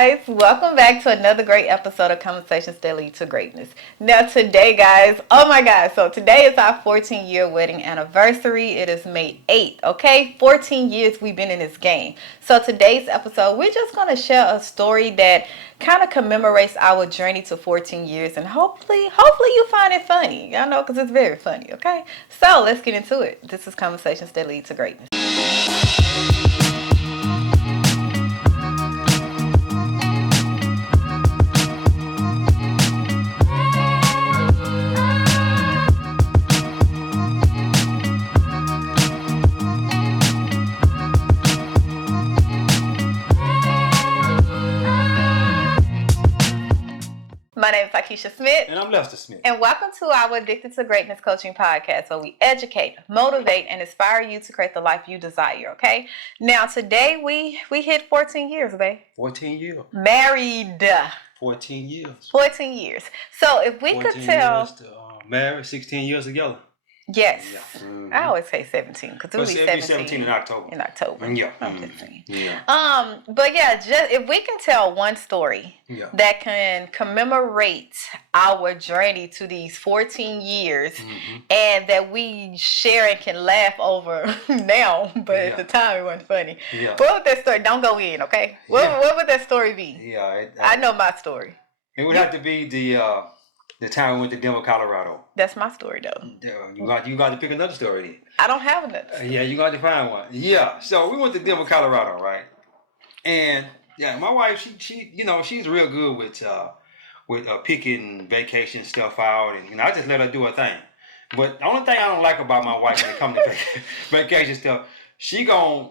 guys, welcome back to another great episode of Conversations That Lead to Greatness. Now today guys, oh my god, so today is our 14-year wedding anniversary. It is May 8th, okay? 14 years we've been in this game. So today's episode, we're just going to share a story that kind of commemorates our journey to 14 years, and hopefully you find it funny. Y'all know, because it's very funny, okay? So let's get into it. This is Conversations That Lead to Greatness. My name is Akeisha Smith. And I'm Lester Smith. And welcome to our Addicted to Greatness Coaching Podcast, where we educate, motivate, and inspire you to create the life you desire, okay? Now, today we hit 14 years, babe. 14 years. Married. 14 years. 14 years. So if we could tell... Years to, married, 16 years together. Yes. Yeah. Mm-hmm. I always say 17 because it would be 17 in October. Yeah. Mm-hmm. 15. Yeah. But yeah, just if we can tell one story that can commemorate our journey to these 14 years and that we share and can laugh over now, but at the time it wasn't funny. Yeah. What would that story? Don't go in, okay? What would that story be? Yeah. I know my story. It would have to be the time we went to Denver, Colorado. That's my story, though. You got to pick another story then. I don't have another. Yeah, you got to find one. Yeah. So we went to Denver, Colorado, right? And yeah, my wife, she's real good with picking vacation stuff out, and I just let her do her thing. But the only thing I don't like about my wife when it comes to vacation stuff, she gon'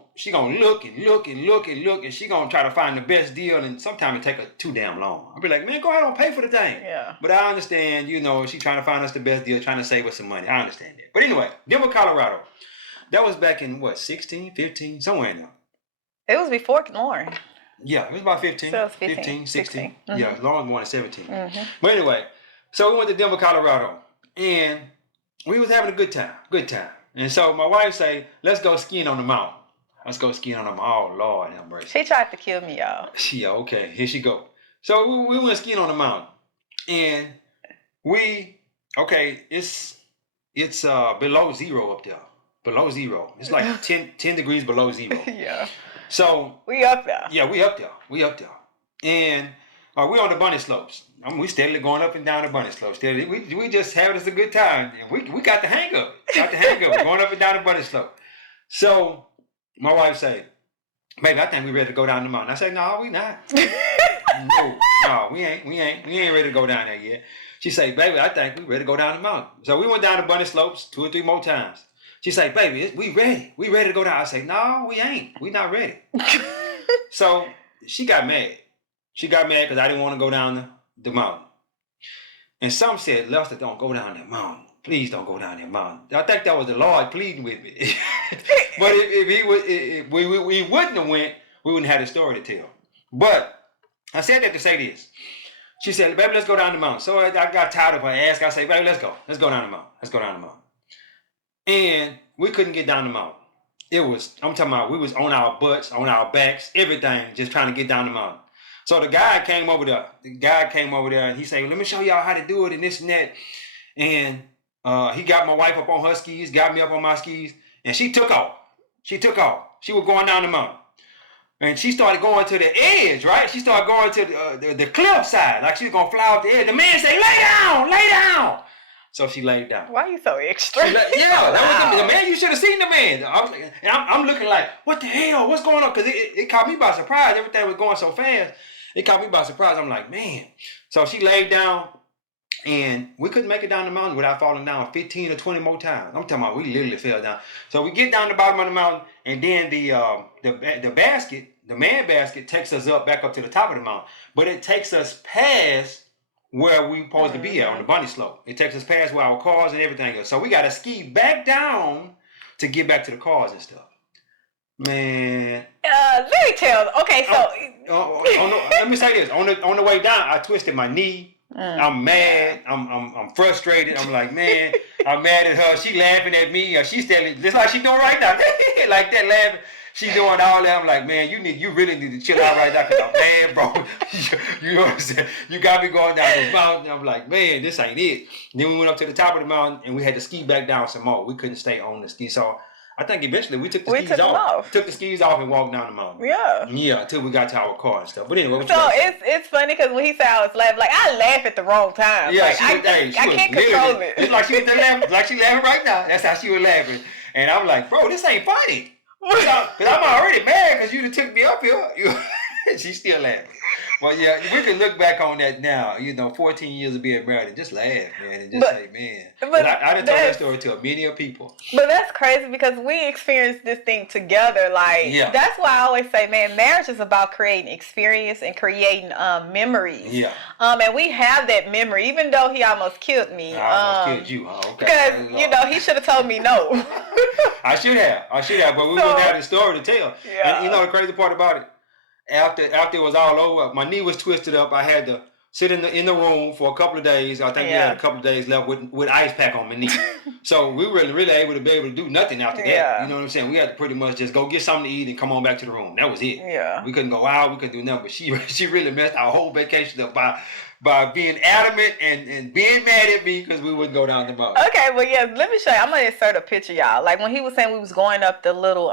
look, and she gonna try to find the best deal, and sometimes it take her too damn long. I'll be like, man, go ahead and pay for the thing. Yeah. But I understand, she trying to find us the best deal, trying to save us some money. I understand that. But anyway, Denver, Colorado. That was back in 16, 15, somewhere in there. It was before Lauren. Yeah, it was about 15. So it was 15, 16. Mm-hmm. Yeah, Lauren was born in 17. Mm-hmm. But anyway, so we went to Denver, Colorado, and we was having a good time. And so my wife say, let's go skiing on the mountain. Oh, Lord have mercy. She tried to kill me, y'all. Yeah, okay. Here she go. So we went skiing on the mountain. And it's below zero up there. Below zero. It's like 10 degrees below zero. Yeah. So. We up there. Yeah, we up there. And we on the bunny slopes. We steadily going up and down the bunny slopes. We just having us a good time. And we got the hang of it. Going up and down the bunny slope. So my wife say, baby, I think we ready to go down the mountain. I say, no, we not. No, we ain't ready to go down there yet. She say, baby, I think we ready to go down the mountain. So we went down the bunny slopes 2 or 3 more times. She say, baby, we ready. We ready to go down. I say, no, we ain't. We not ready. So she got mad. She got mad because I didn't want to go down the mountain. And some said, Lester, don't go down that mountain. Please don't go down that mountain. I think that was the Lord pleading with me. But if we wouldn't have went, we wouldn't have the story to tell. But I said that to say this. She said, baby, let's go down the mountain. So I got tired of her ask. I said, baby, let's go. Let's go down the mountain. And we couldn't get down the mountain. I'm talking about, we was on our butts, on our backs, everything, just trying to get down the mountain. So the guy came over there. And he said, let me show y'all how to do it and this and that. And he got my wife up on her skis, got me up on my skis, and she took off. She was going down the mountain. And she started going to the edge, right? She started going to the cliff side, like she was going to fly off the edge. The man said, lay down. So she laid down. Why are you so extra? That was the man. You should have seen the man. I was like, and I'm looking like, what the hell? What's going on? Because it caught me by surprise. Everything was going so fast. It caught me by surprise. I'm like, man. So she laid down, and we couldn't make it down the mountain without falling down 15 or 20 more times. I'm talking about we literally fell down. So we get down the bottom of the mountain, and then the basket, the man basket, takes us back up to the top of the mountain. But it takes us past where we supposed to be at on the bunny slope. It takes us past where our cars and everything is. So we got to ski back down to get back to the cars and stuff. Man. Let me tell. Okay, so. Let me say this. On the way down, I twisted my knee. I'm mad. I'm frustrated. I'm like, man, I'm mad at her. She laughing at me. She's standing just like she doing right now. Like that laughing. She doing all that. I'm like, man, you really need to chill out right now because I'm mad, bro. You know what I'm saying? You got me going down this mountain. I'm like, man, this ain't it. Then we went up to the top of the mountain and we had to ski back down some more. We couldn't stay on the ski. So I think eventually we took the skis off. Took the skis off and walked down the mountain. Yeah, until we got to our car and stuff. But anyway, so it's funny because when he said I was laughing, like I laugh at the wrong time. Yeah, like, I can't control it. It's like she was laughing, like she laughing right now. That's how she was laughing. And I'm like, bro, this ain't funny. Because I'm already mad because you done took me up here. She's still laughing. Well, yeah, we can look back on that now, 14 years of being married and just laugh, man, and just say, man. But I done told that story to many people. But that's crazy because we experienced this thing together. Like, that's why I always say, man, marriage is about creating experience and creating memories. Yeah. And we have that memory, even though he almost killed me. I almost killed you, huh? Okay. Because, he should have told me no. I should have, but we wouldn't have the story to tell. Yeah. And the crazy part about it, after it was all over, my knee was twisted up. I had to sit in the room for a couple of days. I think we had a couple of days left with ice pack on my knee. So we weren't really able to do nothing after that. You know what I'm saying? We had to pretty much just go get something to eat and come on back to the room. That was it. Yeah. We couldn't go out. We couldn't do nothing. But she really messed our whole vacation up by being adamant and being mad at me because we wouldn't go down the mountain. Okay, well, yeah, let me show you. I'm going to insert a picture, y'all. Like when he was saying we was going up the little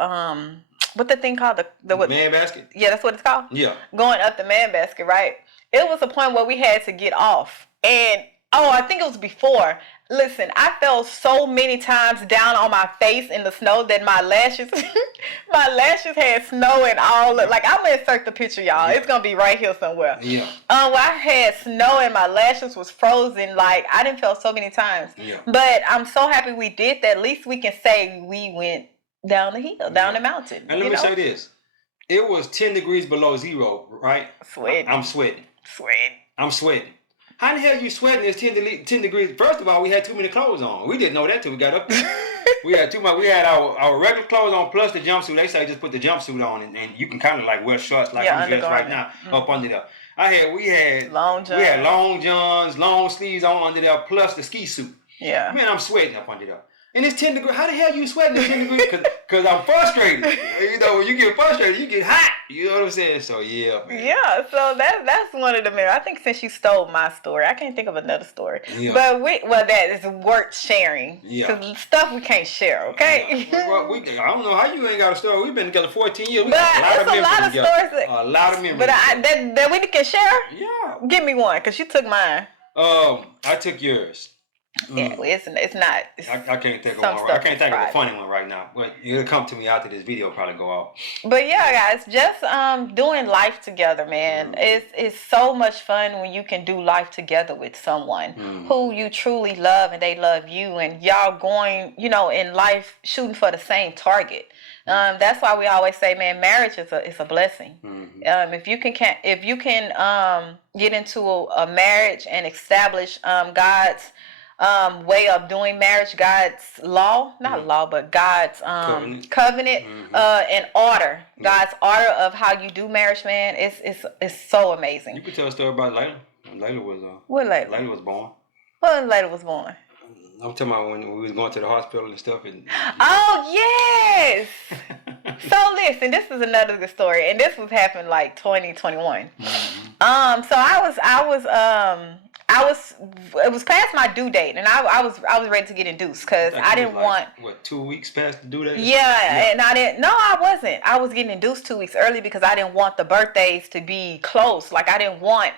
what the thing called? The man basket? Yeah, that's what it's called? Yeah. Going up the man basket, right? It was a point where we had to get off. And, I think it was before. Listen, I fell so many times down on my face in the snow that my lashes had snow and all. Like, I'm going to insert the picture, y'all. It's going to be right here somewhere. Yeah. Where I had snow and my lashes was frozen. Like, I didn't fell so many times. Yeah. But I'm so happy we did that. At least we can say we went down the hill, down the mountain. And let me say this. It was 10 degrees below zero, right? Sweating. I'm sweating. I'm sweating. How the hell you sweating? It's 10 degrees. First of all, we had too many clothes on. We didn't know that till we got up there. We had too much. We had our regular clothes on plus the jumpsuit. They say just put the jumpsuit on and you can kind of like wear shorts like I'm dressed right now up under there. We had long johns. We had long johns, long sleeves on under there plus the ski suit. Yeah. Man, I'm sweating up under there. And it's 10 degrees. How the hell you sweating at 10 degrees? Because I'm frustrated. When you get frustrated, you get hot. You know what I'm saying? So, yeah, man. Yeah, so that's one of the memories. I think since you stole my story, I can't think of another story. Yeah. But that is worth sharing. Yeah. Because stuff we can't share, okay? Well, I don't know how you ain't got a story. We've been together 14 years. We got a lot of memories. A lot of memories. But that we can share? Yeah. Give me one, because you took mine. I took yours. Yeah, it's not. I can't think of one. I can't think of a funny one right now, but it'll come to me after this video probably go out. But yeah, guys, just doing life together, man. It's so much fun when you can do life together with someone who you truly love and they love you, and y'all going, in life shooting for the same target. That's why we always say, man, marriage is a blessing. If you can get into a marriage and establish God's way of doing marriage, God's law, not law, but God's covenant and order. God's order of how you do marriage, man, it's so amazing. You could tell a story about Layla. Layla was what Layla? Layla was born. When Layla was born? I'm talking about when we was going to the hospital and stuff. Oh yes. So listen, this is another good story, and this was happening like 2021. So it was past my due date, and I was ready to get induced because I didn't want 2 weeks past the due date. Yeah, and I wasn't. I was getting induced 2 weeks early because I didn't want the birthdays to be close. Like I didn't want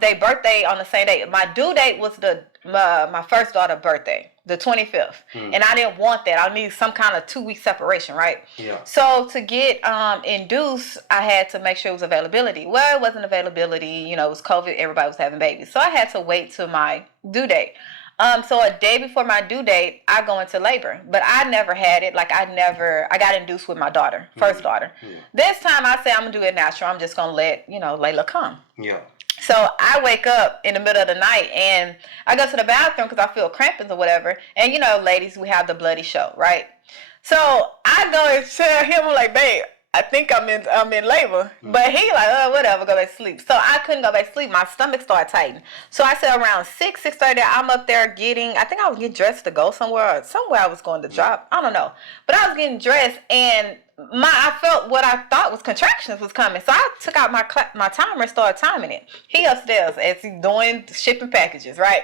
their birthday on the same day. My due date was my first daughter's birthday, the 25th, and I didn't want that. I needed some kind of 2 week separation, right? Yeah. So to get induced, I had to make sure it was availability. Well, it wasn't availability. It was COVID. Everybody was having babies, so I had to wait till my due date. So a day before my due date, I go into labor, but I never had it. Like I got induced with my daughter, first daughter. This time I say I'm gonna do it natural. I'm just gonna let Layla come. Yeah. So I wake up in the middle of the night and I go to the bathroom because I feel crampings or whatever. And ladies, we have the bloody show, right? So I go and tell him, I'm like, babe, I think I'm in labor. But he like, whatever, go back to sleep. So I couldn't go back to sleep. My stomach started tightening. So I said around 6:30, I'm up there I think I was getting dressed to go somewhere. Somewhere I was going to drop. I don't know. But I was getting dressed and I felt what I thought was contractions was coming. So I took out my timer and started timing it. He upstairs as he's doing shipping packages, right?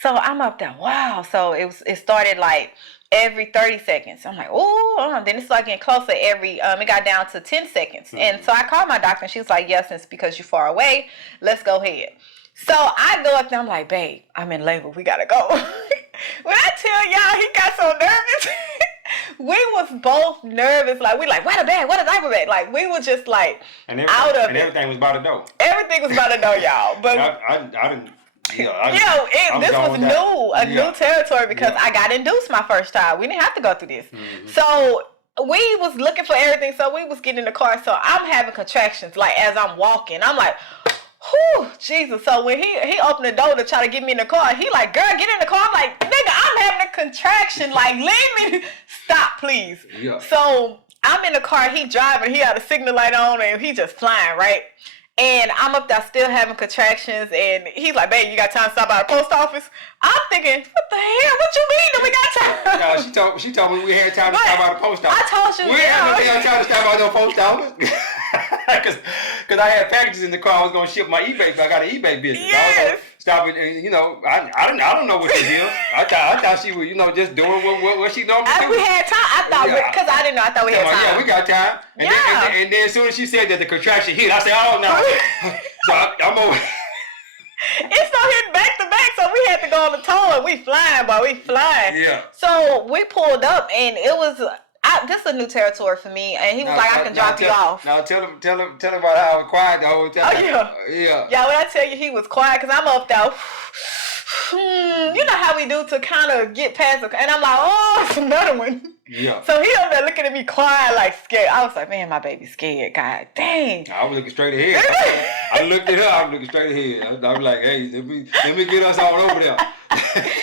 So I'm up there. Wow. So it started like every 30 seconds. I'm like, oh, then it started getting closer it got down to 10 seconds. Mm-hmm. And so I called my doctor and she was like, yes, since because you're far away, let's go ahead. So I go up there, I'm like, babe, I'm in labor, we gotta go. When I tell y'all he got so nervous, we was both nervous. Like, we like, what a diaper bag? Like, we were just like out of it. And everything was by the door. Everything was by the door, y'all. But I didn't. This was new territory because I got induced my first time. We didn't have to go through this. Mm-hmm. So we was looking for everything. So we was getting in the car. So I'm having contractions like as I'm walking. I'm like, whew, Jesus. So when he opened the door to try to get me in the car, he like, girl, get in the car. I'm like, nigga, I'm having a contraction. Like, leave me. Stop, please. Yeah. So I'm in the car. He driving. He had a signal light on and he just flying, right? And I'm up there still having contractions, and he's like, babe, you got time to stop by the post office? I'm thinking, what the hell? What you mean that we got time? No, she told me we had time to stop by the post office. I told you, we had time to stop by the post office. Because I had packages in the car. I was going to ship my eBay. I got an eBay business. Yes. Stopping, I don't know what she is. I thought she was, just doing what she normally do. We had time. I thought because I didn't know. I thought we had time. Yeah, we got time. And then as soon as she said that the contraction hit, I said, oh no. So I'm over. It started hitting back to back, so we had to go on the tow and we flying, boy. We flying. Yeah. So we pulled up and it was. This is a new territory for me, and he was like, "I can drop you off." Now tell him about how I was quiet the whole time. Oh yeah. Yeah, when I tell you he was quiet, cause I'm up there. You know how we do to kind of get past it, and I'm like, "Oh, it's another one." Yeah. So he up there looking at me quiet, like scared. I was like, "Man, my baby's scared." God dang. I was looking straight ahead. I looked at her. I was looking straight ahead. I was like, "Hey, let me get us all over there."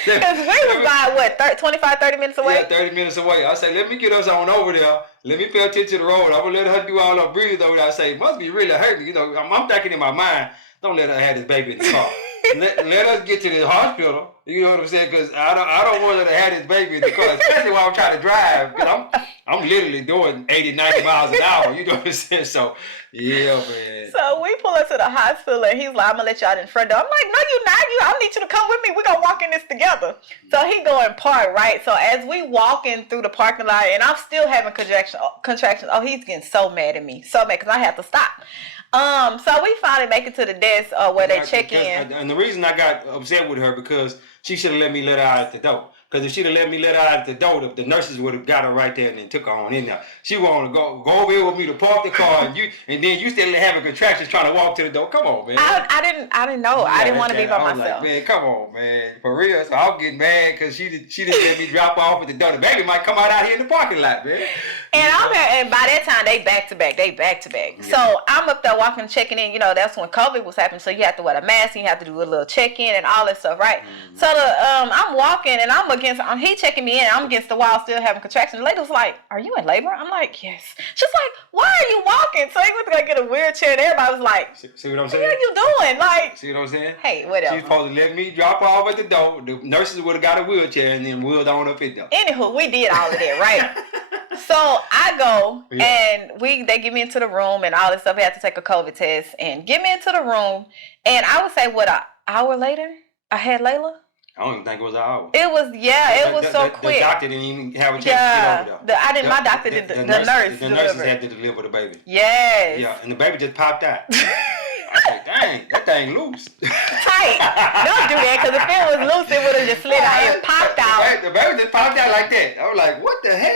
Because we was about, 30 minutes away? Yeah, 30 minutes away. I say, let me get us on over there. Let me pay attention to the road. I'm going to let her do all her breathe over there. I say, it must be really hurting. I'm thinking in my mind, don't let her have this baby in the car. let us get to the hospital. You know what I'm saying? Because I don't want her to have this baby in the car, especially while I'm trying to drive. Because I'm literally doing 80, 90 miles an hour. You know what I'm saying? So, yeah, man. So we pull up to the hospital and he's like, I'm going to let you out in front door. I'm like, no, you're not. I need you to come with me. We're going to walk in this together. So he go and park, right? So as we walking through the parking lot and I'm still having contractions. Oh, he's getting so mad at me. So mad because I have to stop. So we finally make it to the desk where they check in. And the reason I got upset with her because she should have let me let her out at the door. Because if she'd have let me let her out at the door, the nurses would have got her right there and then took her on in there. She wanted to go over here with me to park the car, and then you still having contractions trying to walk to the door. Come on, man. I didn't know. I didn't want to be by myself. Like, man, come on, man, for real. So I'm getting mad because she didn't let me drop off at the door. The baby might come out here in the parking lot, man. And by that time they back to back. Yeah. So I'm up there walking, checking in. That's when COVID was happening. So you have to wear a mask, and you have to do a little check in and all that stuff, right? Mm-hmm. So I'm walking and he checking me in. I'm against the wall, still having contractions. The lady was like, "Are you in labor?" I'm like, "Yes." She's like, "Why are you walking?" So he went to go get a wheelchair, and everybody was like, "See what I'm saying? What are you doing?" Like, see what I'm saying? Hey, whatever. She's supposed to let me drop off at the door. The nurses would have got a wheelchair and then wheeled on up it though. Anywho, we did all of that, right? So I go and they get me into the room and all this stuff. We have to take a COVID test and get me into the room. And I would say, an hour later, I had Layla. I don't even think it was an hour. It was so quick. The doctor didn't even have a chance to get over there. My doctor did. The nurse. The nurses had to deliver the baby. Yes. Yeah, and the baby just popped out. I said, dang, that thing loose. Tight. Don't do that, because if it was loose, it would have just slid out and popped out. The baby just popped out like that. I was like, what the hell?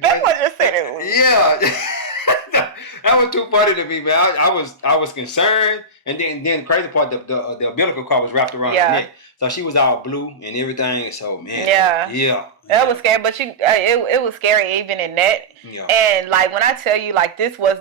That's what you said it was. Yeah. That was too funny to me, man. I was concerned, and then the crazy part, the umbilical cord was wrapped around her neck. So she was all blue and everything. So man, yeah, that was scary. But it was scary even in that. Yeah. And like when I tell you, like this was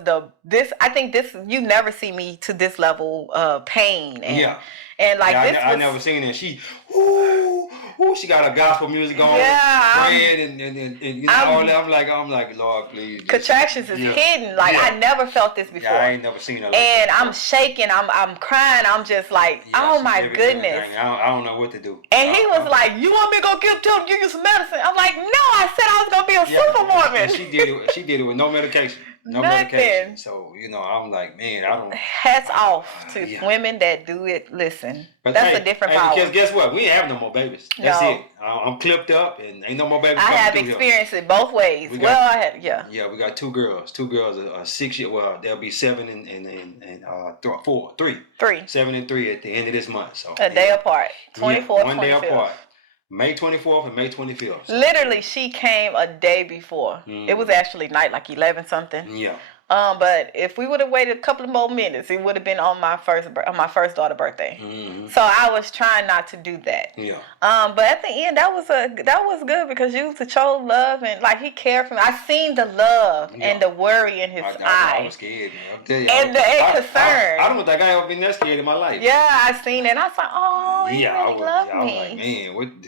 I think you never see me to this level of pain. And, And like I never seen it. She, ooh, Ooh, she got her gospel music on. Yeah, Praying and you know all that. I'm like, Lord, please. Contractions is hidden. Like I never felt this before. Yeah, I ain't never seen her like and that. I'm shaking. I'm crying. I'm just like, oh my goodness. Everything. I don't know what to do. And he was like, you want me to go tell him give you some medicine? I'm like, no, I said I was gonna be a superwoman. And she did it with no medication. No medication. So, you know, I'm like, man, I don't. Hats off to women that do it. Listen, but that's a different power. Because guess what? We ain't have no more babies. That's it. I'm clipped up and ain't no more babies. I have experienced it both ways. I had, Yeah, we got two girls. Two girls are 6 years. Well, they'll be 7 and 3. 7 and 3 at the end of this month. So a day apart. 24th, one day apart. May 24th and May 25th. So. Literally, she came a day before. It was actually night, like 11 something. Yeah. But if we would have waited a couple of more minutes, it would have been on my first daughter's birthday. So I was trying not to do that. Yeah. But at the end, that was good because you to show love and like he cared for me. I seen the love and the worry in his eyes. I was scared, man. And the concern. I don't think I ever been that scared in my life. Yeah, I seen it. And I was like, oh, he really loved me. I was like,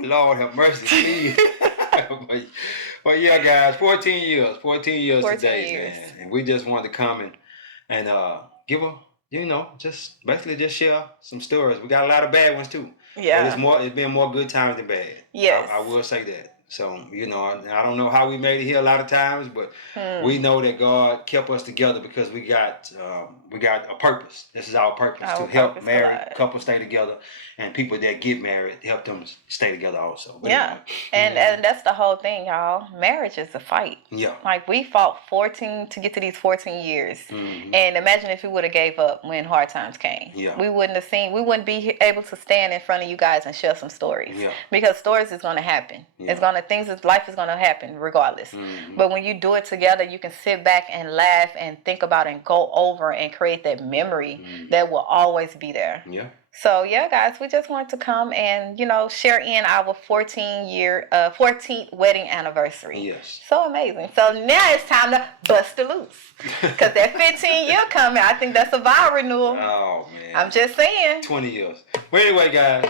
man, Lord have mercy, please. But yeah, guys, 14 years today, man. And we just wanted to come and give them, you know, just share some stories. We got a lot of bad ones too. Yeah. But it's been more good times than bad. Yes. I will say that. So, you know, I don't know how we made it here a lot of times, but we know that God kept us together because we got a purpose. This is our purpose, to help married couples stay together and people that get married, help them stay together also. But yeah. Anyway. And that's the whole thing, y'all. Marriage is a fight. Yeah. Like we fought 14 to get to these 14 years. And imagine if we would have gave up when hard times came. Yeah. We wouldn't be able to stand in front of you guys and share some stories. Yeah. Because stories is going to happen. Yeah. Life is going to happen regardless. But when you do it together, you can sit back and laugh and think about and go over and create that memory that will always be there. Yeah. So yeah, guys, we just wanted to come and, you know, share in our 14th wedding anniversary. Yes. So amazing. So now it's time to bust it loose. Because that 15 year coming, I think that's a vow renewal. Oh, man. I'm just saying. 20 years. Well, anyway, guys,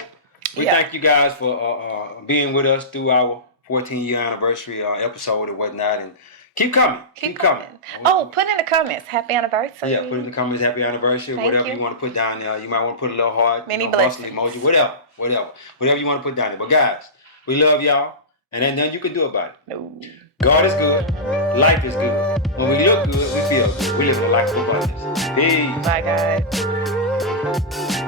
we thank you guys for being with us through our 14-year anniversary episode and whatnot, and keep coming. Keep coming. Oh, put in the comments, happy anniversary. Yeah, put in the comments, happy anniversary. Whatever you want to put down there. You might want to put a little heart, mini blessings, emoji, whatever you want to put down there. But guys, we love y'all, and ain't nothing you can do about it. No. God is good. Life is good. When we look good, we feel good. We live a life of abundance. Peace. Bye, guys.